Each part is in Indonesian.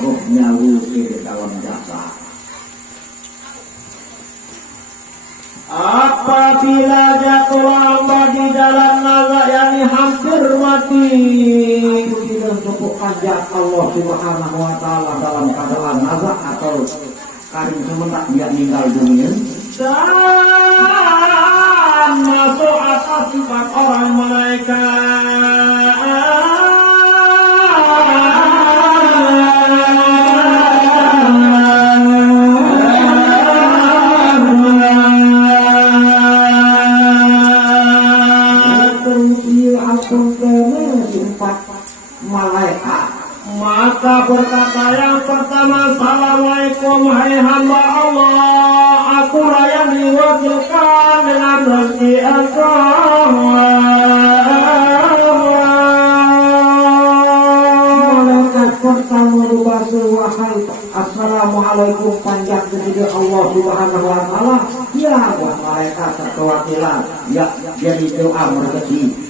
roh nyawu di dalam jasa. Apabila jatuh hamba di dalam naga yang hampir mati, tidak cukup ajak Allah Subhanahu wa Ta'ala dalam keadaan naga atau karim sementak dia meninggal dunia. Dan masuk atas sifat orang malaikat. Malaikat, maka berkata yang pertama, Assalamualaikum hai hamba Allah, aku yang diwakilkan dengan rezeki engkau. Malaikat pertama berbahasa wahai Assalamualaikum panjang kepada Allah Subhanahu wa Ta'ala. Ya buat malaikat terkewakilan, ya jadi doa rezeki.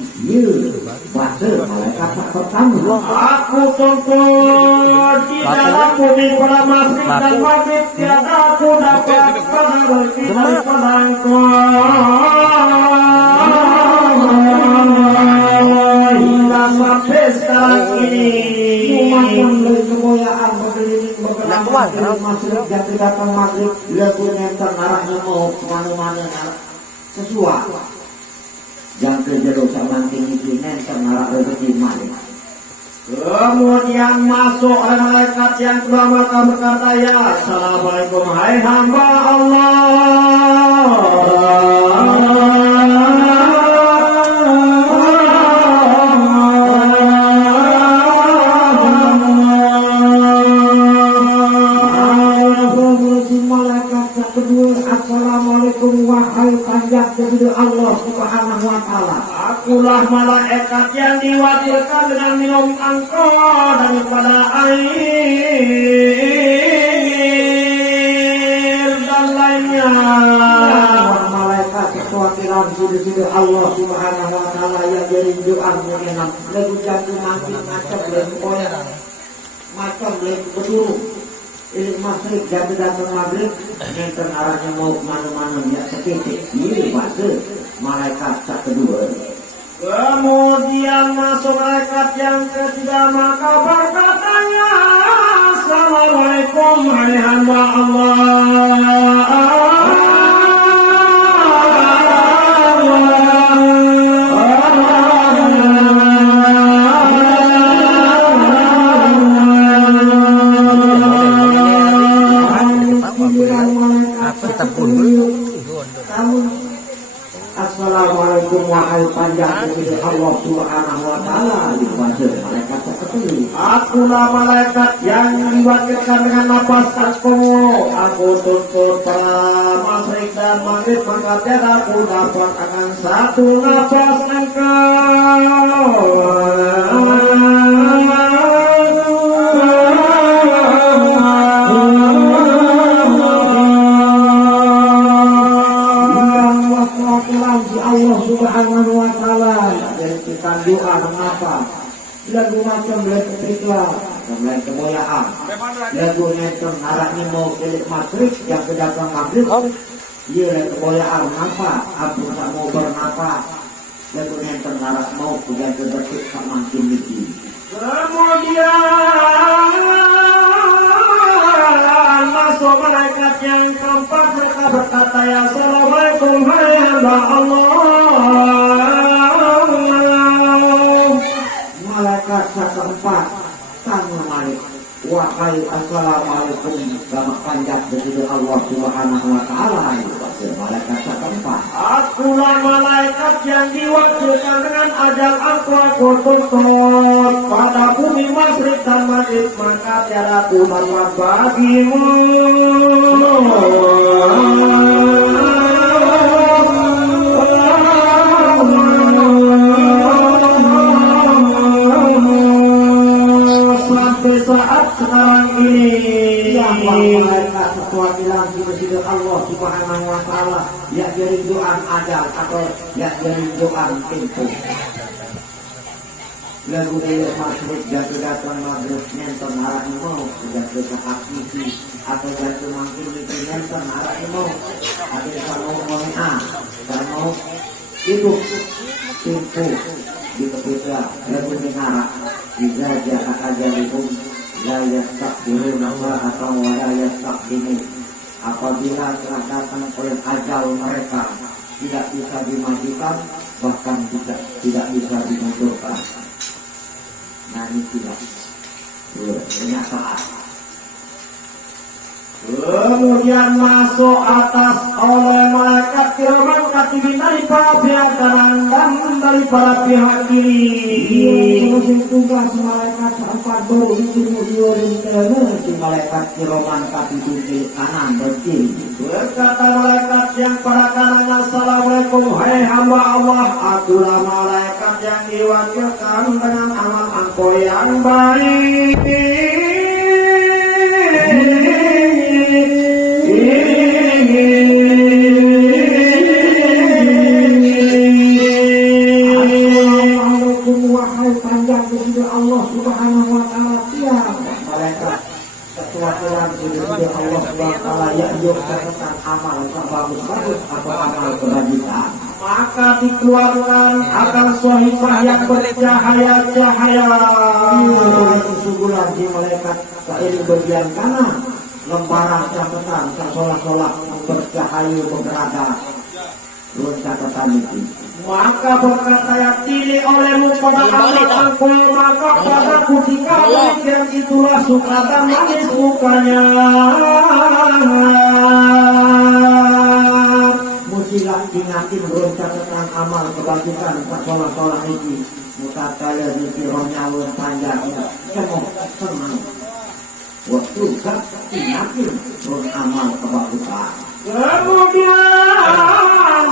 Bahasa malaikat pertama. Aku tuntut di dalam bumi pada masjid dan maghrib, tiada aku dapat rezeki daripada engkau hingga sampai sekarang ini. Umatkan dari kemuliaan berkeliling berkelanjutan masjid dan datang maghrib, lagunya terarahnya mau kemana-mana sesuai. Yang kejeru samanting itu nenten arah rezeki malik. Kemudian masuk malaikat yang kedua, maka berkata, ya Assalamualaikum hai hamba Allah. Assalamualaikum wahai panjang kepada Allah Subhanahu wa Ta'ala. Akulah malaikat yang diwakilkan dengan minum engkau daripada air dan lainnya. Malaikat kewakilan kepada Allah Subhanahu wa Ta'ala yang dirindukan mengenang lagu jatuh makin macam lempoya macam lempo berduru. Ini masrik jatuh datang maghrib, nenten arahnya mau kemana-mana ya seketik. Ini bahasa malaikat tak kedua. Kemudian masuk malaikat yang ketiga, maka berkatanya Assalamualaikum hai hamba Allah. Assalamualaikum wahai panjang kepada Allah Subhanahu wa Ta'ala. Dibaca malaikat tertentu. Akulah malaikat yang diwakilkan dengan nafas aku. Aku tuntut para masrik dan maghrib, maka tiada aku dapat akan satu nafas engkau. Allah Subhanahu wa Ta'ala. Dan kita doa mengapa lagu macam lagu ikhlas dan kemuliaan lagu nenten arahnya mau kelik maghrib yang kedatang maghrib ia lagu kemuliaan mengapa aku tak mau bernapa lagu nenten arah mau kemudian kebetik tak makin tinggi. Kemudian masuk malaikat yang keempat, mereka berkata ya Assalamualaikum hai hamba Allah. Malaikat keempat tanya malik, wahai Assalamualaikum sama panjang kepada Allah Subhanahu wa Ta'ala. Malaikat keempat, akulah malaikat yang diwakilkan dengan ajal aku tuntut pada bumi masrik dan maghrib, maka tiada Tuhan bagimu. Sampai saat sekarang ini yang malaikat kewakilan kepada Allah Subhanahu wa Ta'ala ya jadi doa ajal atau ya jadi doa pintu. Lagu dia masuk jatuh datang maghrib nenten arah mau jatuh ke akisi atau jatuh mangkin di pinenten arah imo ada kalau monea kalau itu tipu di kepita lalu mengarah jika jaka aja itu layak tak dulu nama atau layak tak ini apabila telah datang oleh ajal mereka tidak bisa dimajukan bahkan tidak bisa dimundurkan. Nah ini tidak kenyataan. Kemudian masuk atas oleh malaikat kiraman katibin dari para pihak kanan dan dari para pihak kiri. Musim tugas malaikat empat itu di malaikat kiraman katibin dari kanan dan kiri. Berkata malaikat yang pada kanan, assalamualaikum hai hamba Allah, akulah malaikat yang diwakilkan dengan amal engkau yang baik. Allah Subhanahu wa taala siap mereka ketuaan dari Allah Subhanahu wa taala yang tentang amal bagus-bagus atau amal kebajikan maka dikeluarkan akan sahifah yang bercahaya-cahaya sebulan di malaikat ini bagian kanan lembaran catatan solat-solat bercahaya berada catatan itu maka berkata yang pilih olehmu pada amal kue maka pada ketika dan itulah suka dan manis mukanya musilah ingatin belum catatan amal kebajikan sholat-sholat ini muka kaya di pironya panjangnya semua senang waktu gak ingatin belum amal kebajikan kemudian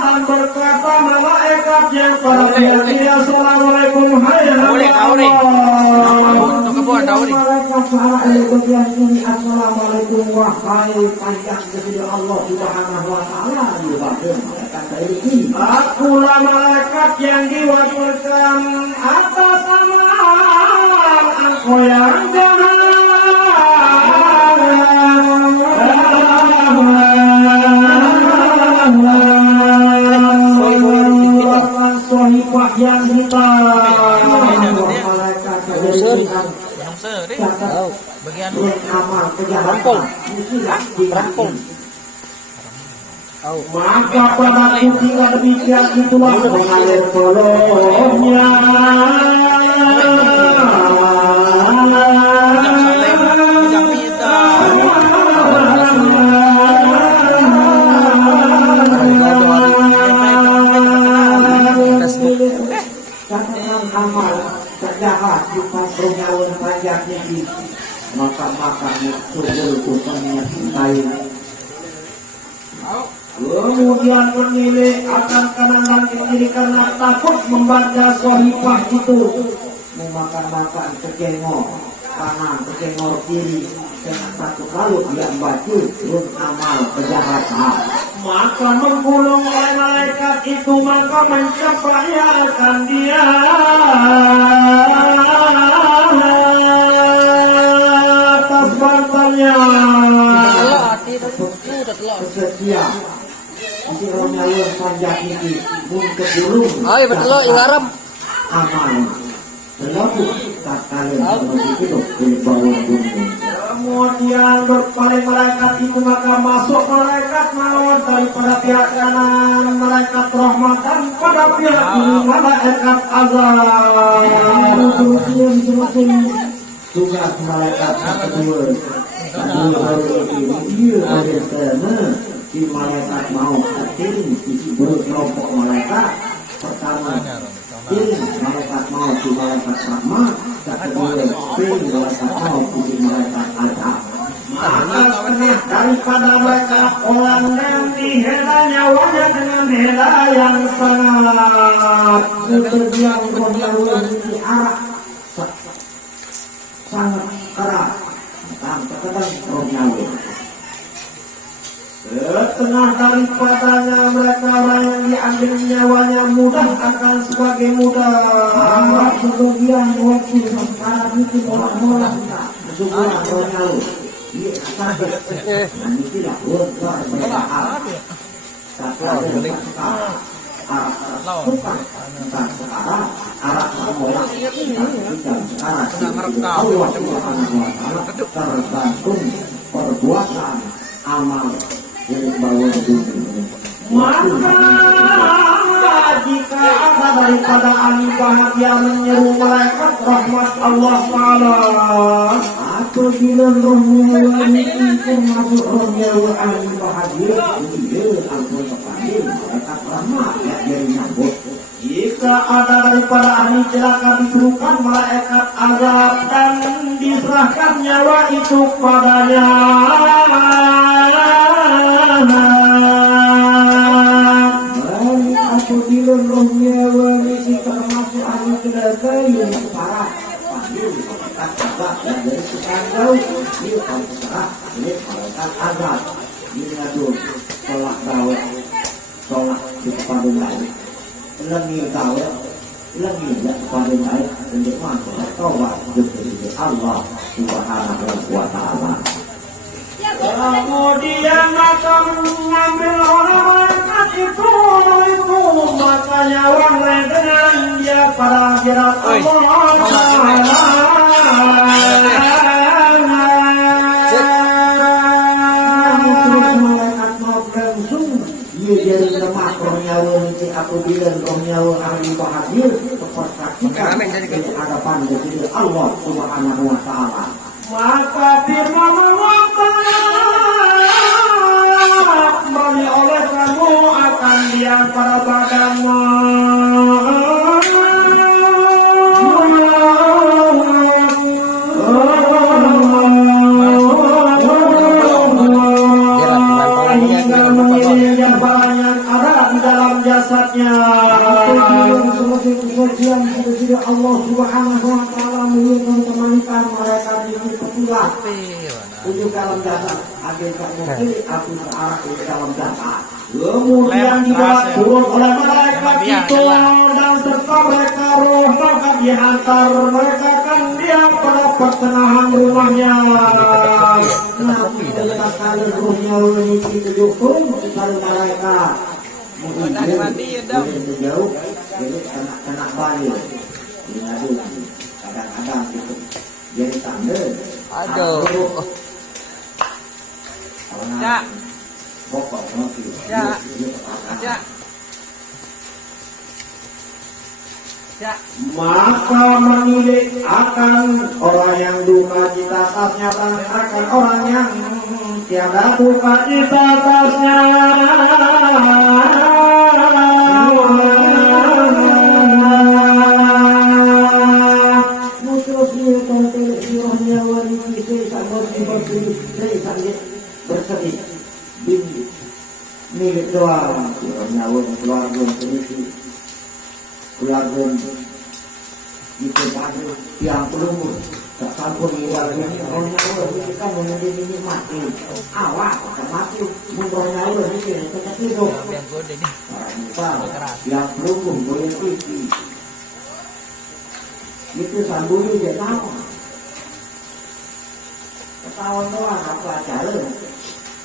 dan berkata malaikat yang berkata assalamualaikum hai assalamualaikum wahai panjang kepada Allah Subhanahu wa taala akulah malaikat yang diwakilkan atas amal engkau yang jahat yang kita bagian amal kejahatan rampung maka pada ketika demikian itulah mengalir tolongnya catatan amal terdapat di pergaulan pajak ini maka subur hukumnya cintai kemudian menilai akan kanan dan kiri karena takut membaca sahifah itu memakan sekengor kanan sekengor kiri dengan satu kali dia baca turun amal kejahatan maka menggulung oleh malaikat itu maka mencapayakan dia atas bantalnya setia istilahnya yang panjang ini untuk burung ayo betul ingaram amal selalu tak kalian hidup di bawah bumi kemudian berpaling malaikat itu maka masuk malaikat melawan daripada pihak kanan malaikat rahmatan pada pihak kiri malaikat azab tugas malaikat kedua di malaikat mau kecil isi berkelompok malaikat pertama malaikat mau di malaikat sama kedua malaikat mau di malaikat azab maka daripada mereka orang yang dihela nyawanya dengan hela yang sangat kemudian di arah sangat keras kadang-kadang rohnya setengah daripadanya mereka orang yang diambil nyawanya mudah akan sebagai mudah sebagian waktu sekarang itu orang-orang subuhan rohnya lu. Iya, sampai nanti tidak luar mereka sekarang arah suka sekarang arah sekolah sekarang Allah Subhanahu wa taala tergantung perbuatan amal yang bawa dunia. Maka jika ada daripada ahli bahagia menyeru malaikat rahmat Allah Ta'ala atau bila rohnya itu masuk rohnya ahli bahagia dia akan terpanggil malaikat rahmat yang dari nyambut. Jika ada daripada ahli celaka disuruhkan malaikat azab dan diserahkan nyawa itu padanya. Apabila rohnya wanita termasuk ahli celaka yang parah panggil malaikat azab dan dari sekarang jauh dia akan terserah oleh malaikat azab. Ini aduh tolak dawet tolak di kepada lain lagi dawet lagi tidak kepada lain untuk masuk tawat dari Allah Subhanahu wa taala. Kemudian akan mengambil orang itu makanya orang dengan dia pada akhirat Allah. Malaikat mau langsung dia jadi lemah rohnya wanita apabila rohnya ahli bahagia memperhatikan di hadapan dari Allah Subhanahu wa taala. Maka firman Allah kembali oleh kamu akan diantar padamu. Hingga mengirim jambaran ada di dalam jasadnya. Allah Subhanahu wa taala menemanikan mereka di petugas untuk dalam jasad agen kamu kiri aku ke arah di dalam jasad. Kemudian dibawa turun oleh malaikat itu dan serta mereka roh maka dihantar mereka kan dia pada pertengahan rumahnya. Nah kita kali rohnya wanita itu dihukum kepada malaikat. Mungkin jauh jadi kena banyu. Aduh, kadang-kadang gitu jadi tanda. Aduh. Ya. Pokok nanti. Ya. Ya. Ya. Maka menilik akan orang yang duka cita atasnya dan akan orang yang tiada duka cita atasnya. Bersedih milik doang nyawa keluarga sendiri keluarga itu tadi yang belum tak sampun keluarga ini orang nyawa kita menjadi ini mati awak mati mundur nyawa ini kita hidup yang belum boleh itu sambung dia tahu ketahuan doang apa acara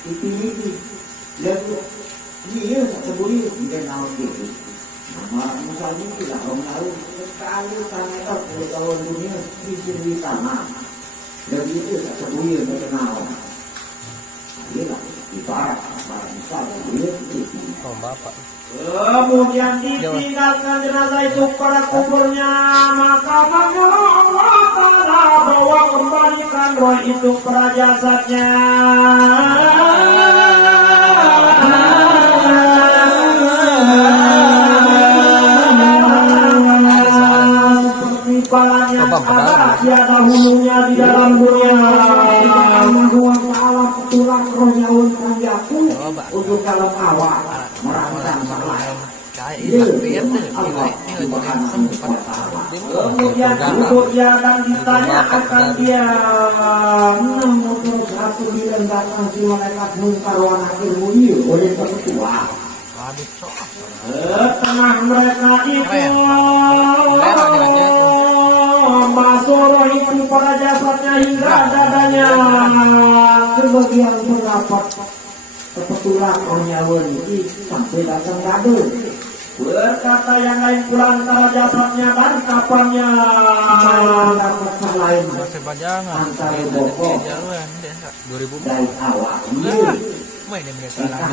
ini lihat dia sebuli dia naik gitu nama misalnya tidak orang tahu sekali tanah itu tahun dunia di tanah dan itu sebuli dia kenal dia lah ibarat misalnya dia itu bapak. Kemudian ditinggalkan jenazah itu pada kuburnya maka Allah Ta'ala bawa kembalikan roh itu pada jasadnya. Seperti palanya ada tiada hulunya di dalam dunia. Allah Ta'ala tulang rohnya untuk jatuh untuk dalam awal merangsang berlain. Kemudian duduk dia dan ditanya akan dia nomor satu di lembaga si malaikat mungkar wa nakir oleh ketua Tengah mereka itu Masoro itu pada jasadnya hingga dadanya. Kebagian mendapat kebetulan onyawan ini sampai datang dadu. Berkata yang lain pula antara jasadnya dan kapalnya. Dapat hal lain antara bokok dari awak ini. Kebetulan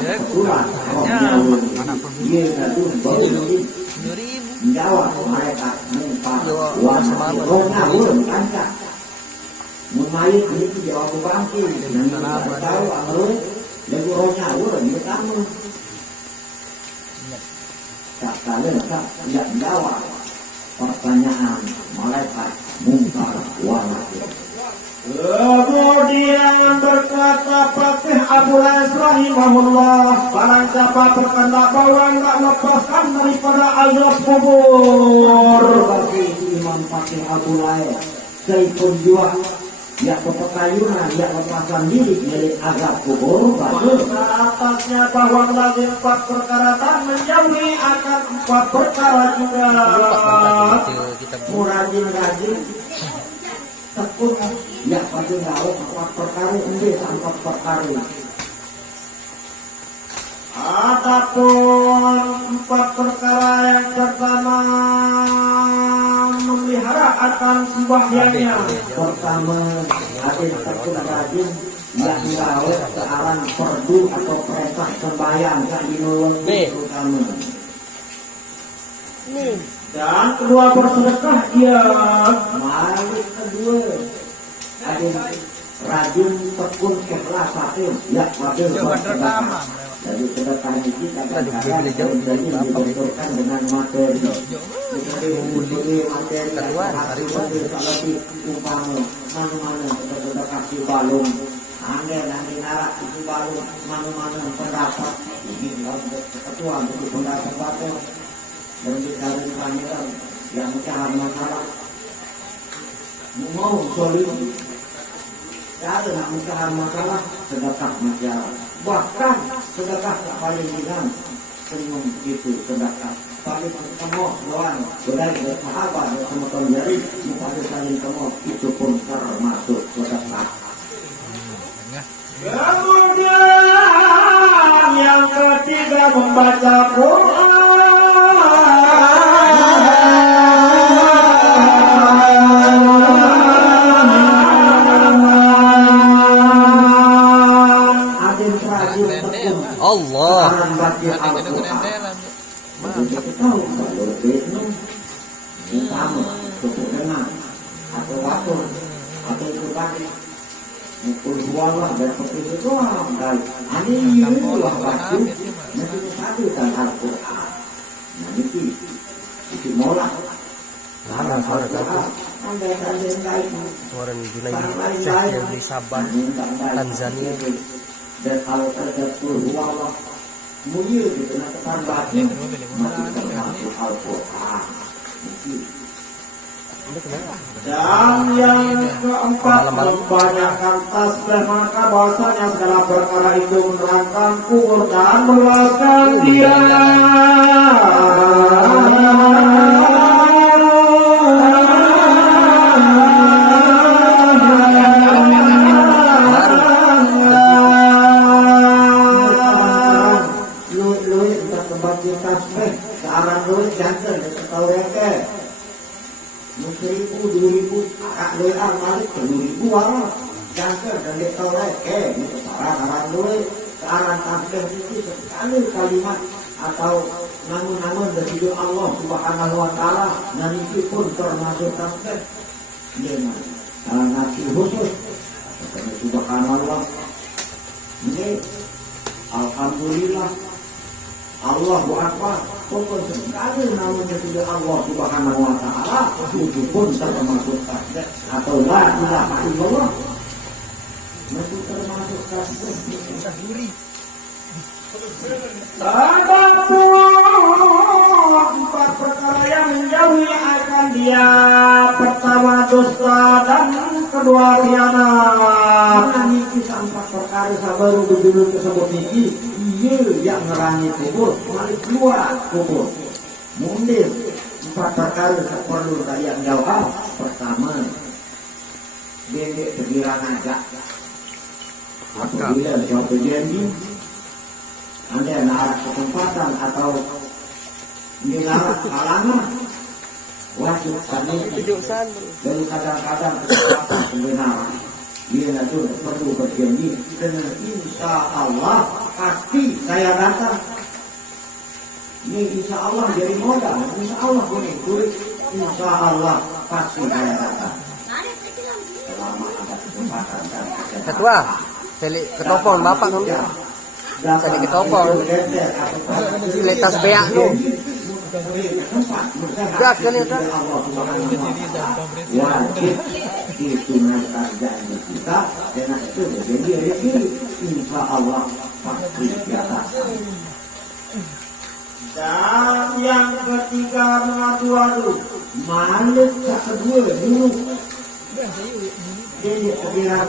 dia ngadu baru jawab mereka minta uang ngawur kancak memait ini jawab bangki dan tahu anggur lagu orang ngawur dia kamu tak kalian tak tidak jawab pertanyaan malaikat mungkar wa nakir. Kemudian berkata Fakih Abu Lais rahimahullah, barang siapa berkata bahwa tidak lepaskan daripada azab kubur. Bagi Imam Fakih Abu Lais, seipun jua ya kepekayunan, ya lepasan diri dari azab kubur. Bagus atasnya bahwa lagi 4 perkara dan menjauhi akan 4 perkara juga. Murajin-rajin tekun ya pada tahu 4 perkara ini 4 perkara. Adapun 4 perkara yang pertama memelihara akan sembahyangnya. Pertama ada tekun rajin yang tahu searang perdu atau perintah sembahyang kadinulun terutama. Dan kedua bersedekah dia. Mari kedua ada rajin tekun ikhlas fakir ya fakir bersedekah. Jadi sedekah ini kadang-kadang dibenturkan dengan materi. Jadi mengundi materi hari lebih umpama mana-mana sedekah si balung, angin narak si balung, mana-mana pendapat ini ketua untuk pendapat batin. Dan dikali panjang yang mencari masalah mau solid ada nak mencari masalah sedekah masalah bahkan sedekah tak paling ringan senyum itu sedekah paling kamu doang berdaya dari sahabat sama tuan jari pada saling kamu itu pun termasuk sedekah. Kemudian yang ketiga membaca Quran. Allah. Suara Junaidi Syekh yang di Sabah, Tanzania. Dan kalau terjatuh Allah mulia di tengah-tengah batin masih termasuk Al-Quran. Dan yang keempat membanyakkan tasbih, maka bahasanya segala perkara itu menerangkan kubur dan meluaskan dia. Searang duit jantan tahu reke 1.000, 2.000 akak loyang balik 2.000 orang jantan dan dia tahu reke itu searang duit searang tasbih itu sekali kalimat atau namun-namun dari Allah Subhanahu wa ta'ala dan itu pun termasuk tasbih dengan nasi khusus Subhanallah ini alhamdulillah Allahu Akbar. Pokok sekali namanya sudah Allah Subhanahu wa ta'ala itu pun termasuk tasbih atau la ilaha illallah masih termasuk tasbih sahuri. Empat perkara yang menjauhi akan dia. Pertama dusta dan kedua khianat. Ini kisah 4 perkara sabar dulu tersebut ini. Ia yang ngerangi kubur, mari keluar kubur. Mundir 4 perkara tak perlu yang jawab. Pertama, bendek tergira ngajak. Apabila suatu janji, Anda narak kesempatan atau narak halangan, wajib kami. Dan kadang-kadang kesempatan kebenaran. Dia itu perlu berjanji, karena insya Allah pasti saya datang. Ini insya Allah jadi modal, insya Allah boleh kulit, insya Allah pasti saya datang. Selama ada kesempatan dan Ketua, Seli ketopong bapak kamu. Seli ketopong. Letas beak lu. Beak kan itu. Wajib itu kerjaan kita dan itu jadi rezeki insya Allah pasti datang. Dan yang ketiga mengadu-adu malik kedua dulu jadi kebilang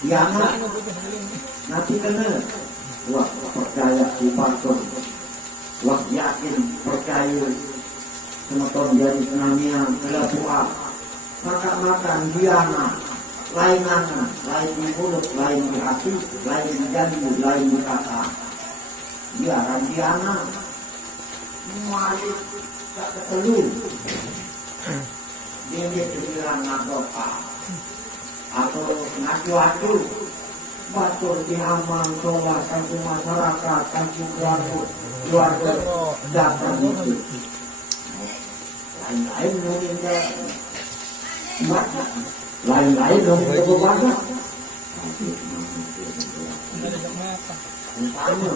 kiamat nanti kena wah percaya si patun wah yakin percaya semeton jadi senamnya kelabuan makan diana lainan lain di mulut lain di hati lain di janji lain di kata dia randiana malik tak ketelu dia dibilang nadoka atau najuatu batur diamal sholat kampung masyarakat kampung keluarga datang itu lain-lain mungkin lain-lain dong itu banyak sama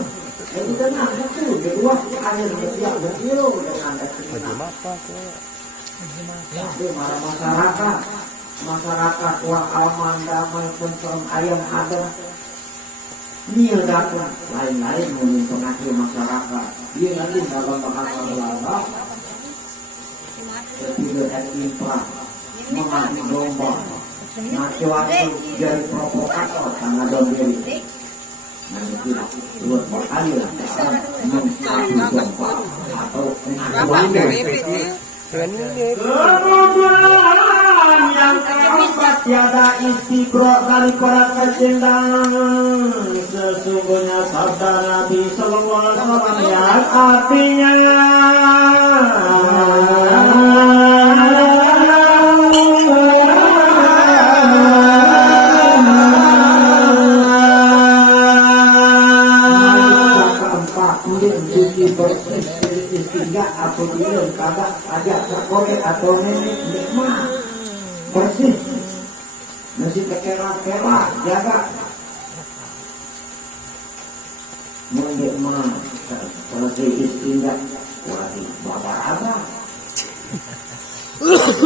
itu tenang itu di luar air bersiap berkilo dengan tapi masyarakat wah aman damai tentram ayam ada ini datang lain-lain mungkin pengakhir masyarakat dia nanti dalam bahasa Belanda ketiga ekipra mengadu domba nasional jadi provokator karena dombeli nanti buat berkali mengadu domba atau kemudian yang keempat tiada istiqra daripada kecintaan sesungguhnya sabda Nabi Sallallahu Alaihi Wasallam yang artinya istinja atau dia kagak ajak terkorek atau nenek nikmat bersih mesti tekera-kera jaga menikmat selesai istinja wajib bapak apa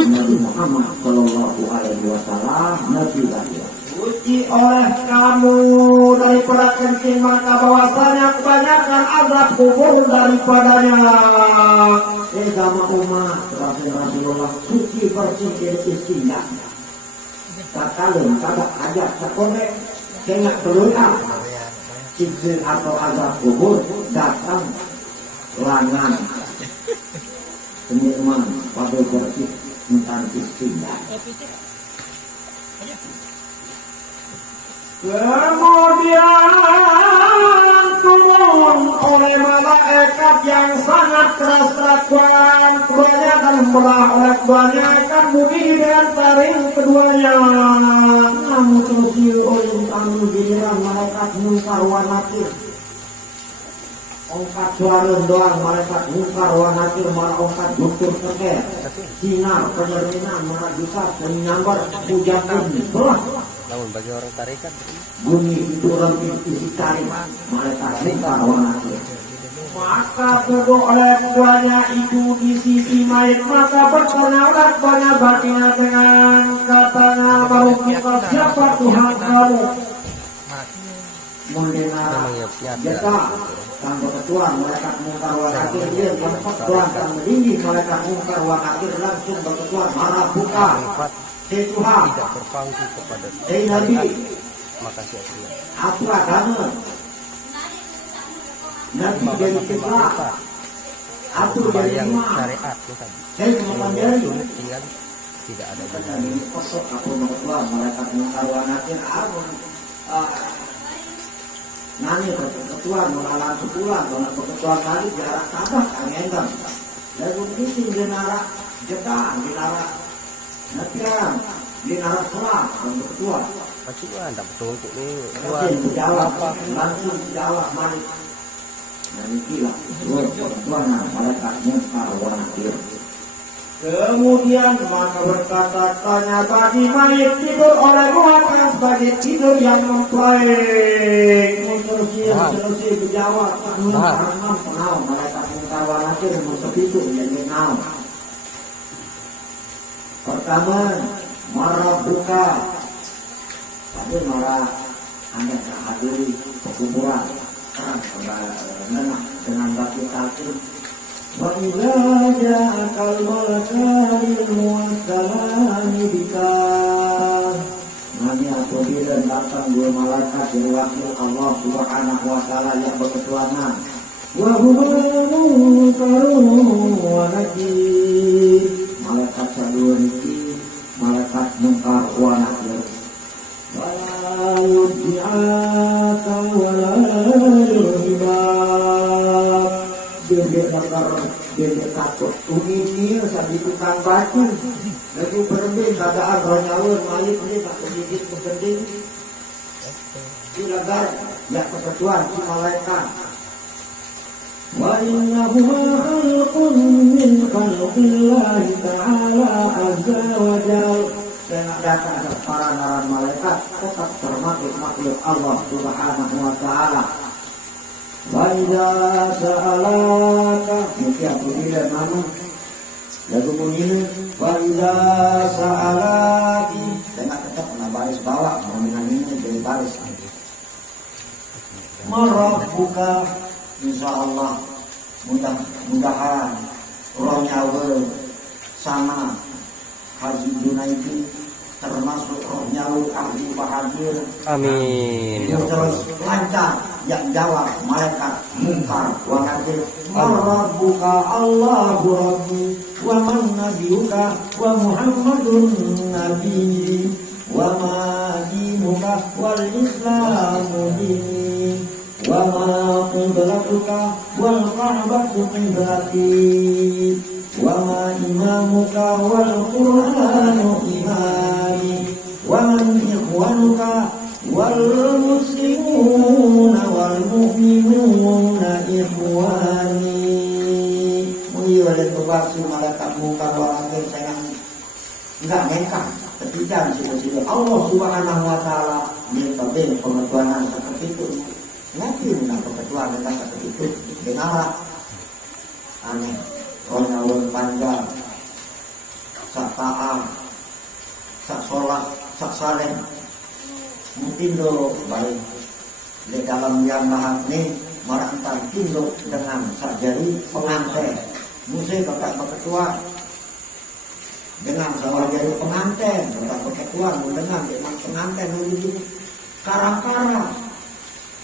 Nabi Muhammad Sallallahu Alaihi Wasallam Nabi Nabi uji oleh kamu daripada kencing maka bahwasanya kebanyakan azab kubur daripadanya. Agama umat Rasulullah suci bersih dari istinja. Tak kalem kagak ajak sekonek kena keluar. Siksa atau azab kubur datang langan penikmat pada bersih tentang istinja. Kemudian turun oleh malaikat yang sangat keras kelakuan, kebanyakan belah oleh kebanyakan bumi dan taring keduanya. Namun terusir oleh kami giliran malaikat munkar wa nakir. Ongkat suara doang malaikat munkar wa nakir malah ongkat butur seker. Sinar penyerinan malah bisa menyambar hujan pun. Namun bagi orang tarekat bunyi itu orang isi tarik malaikat munkar wa nakir. Maka kedua oleh keduanya itu di sisi mayat maka berkenalan pada batinnya dengan katanya baru kita siapa Tuhan kamu mendengar jika sang ketua malaikat munkar wa nakir dia tempat Tuhan yang meninggi malaikat munkar wa nakir langsung berketua marah buka Tuhan tidak berpangku kepada Nabi maka sia-sia. apa kamu nanti dari kita atur dari yang rumah. syariat itu tadi. Saya cuma mandiri. Tinggal tidak ada benar. Ini kosong aku mengetua mereka mengarwanakin aku. Nani ketua mengalah sepulang, kalau ketua kali jarak tabah kangen. Lalu ini dinara jetang, dinara natiran, dinara selah, ketua. Pasti kan tak betul untuk ni. Langsung Jawa malik. Dan inilah ketua mereka mengarwanakin. Kemudian maka berkata tanya bagi Malik tidur oleh muakan sebagai tidur yang membaik. Selesai berjawab karena penau mereka mengkawan akhir itu menjadi penau. Pertama marah buka, tapi marah anda tak hadiri perkuburan dengan batu kaki. وَإِذَا جَاءَكَ الْمَلَكَانِ الْمُوَكَّلَانِ بِكَ Nanti apabila datang dua malaikat dari wakil Allah Subhanahu wa Ta'ala yang berketuhanan, wa huma munkarun wa nakir, malaikat sadua niki, malaikat munkar wa nakir, wa la yudhi'aka wa la yurhibak. Dia takut ini saat itu tukang batu lagi berbeda keadaan ronyawan malik ini tak sedikit kesedih dilagar ya kesetuan si malaikat wa innahuma khalqun min khalqillahi ta'ala azza wa jal dengan datang para naran malaikat tetap termasuk makhluk Allah Subhanahu wa Ta'ala. Wajah sa'alaka mungkin aku tidak nama lagu bunyinya wajah sa'alaki dengan tetap kena baris bawah dengan ini jadi baris marabbuka insyaallah mudah-mudahan orang nyawa sama Haji Junaidi termasuk roh nyawa ahli bahagia Amin. terus lancar yang jawab malaikat munkar wa nakir rabbuka Allahu rabbi wa man nabiyuka wa Muhammadun nabi wa ma dinuka wal islamu dini wa ma qiblatuka wal ka'batu qiblati wa ma imamuka wal qur'anu imami wa man ikhwanuka wal muslimuna wal mu'minuna ikhwani. Mui oleh kebasi malaikat munkar wal nakir saya enggak ngengkang ketika sila-sila Allah Subhanahu wa Ta'ala minta pengetahuan seperti itu. Nanti dengan pengetahuan tentang seperti itu dengarlah aneh ronyawan panjang sak taat sak sholat sak saleh mungkin do baik di dalam yang maha ini merantar tinduk dengan sarjari pengantin musik kakak berketua dengan sawah jadi pengantin kakak berketua dengan pengantin menuju karang-karang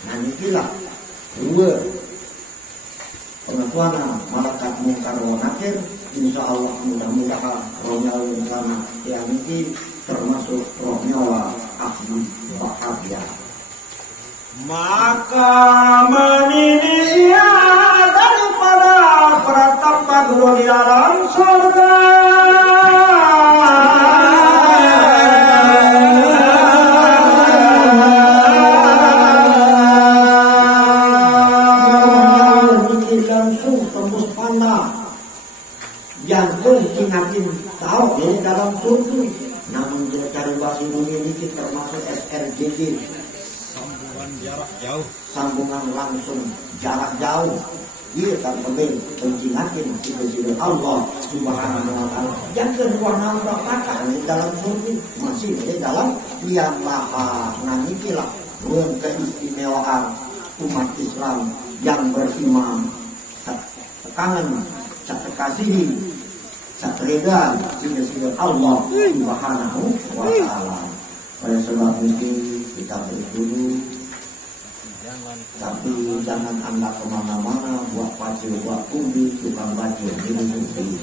nah inilah dua pengetahuan malaikat munkar wa nakir insyaallah mudah-mudahan rohnya ulama yang ini termasuk roh nyawa ahli bahagia. Maka menini ia daripada peratapan dulu di dalam surga. Langsung tembus pandang yang berkinakin tahu di dalam surga. Namun dia cari bahasa Indonesia termasuk SRJJ sambungan jarak jauh, sambungan langsung jarak jauh. Ia kan penting penjinakin sila-sila Allah Subhanahu wa Ta'ala. Yang kedua nama kata di dalam surga masih di dalam yang maha nanikilah keistimewaan umat Islam yang beriman kangen terkasihi satreda sila-sila Allah Subhanahu wa Ta'ala. Oleh sebab itu kita beri dulu Tapi jangan anda kemana-mana buat baju, buat kundi, tukang baju, ini.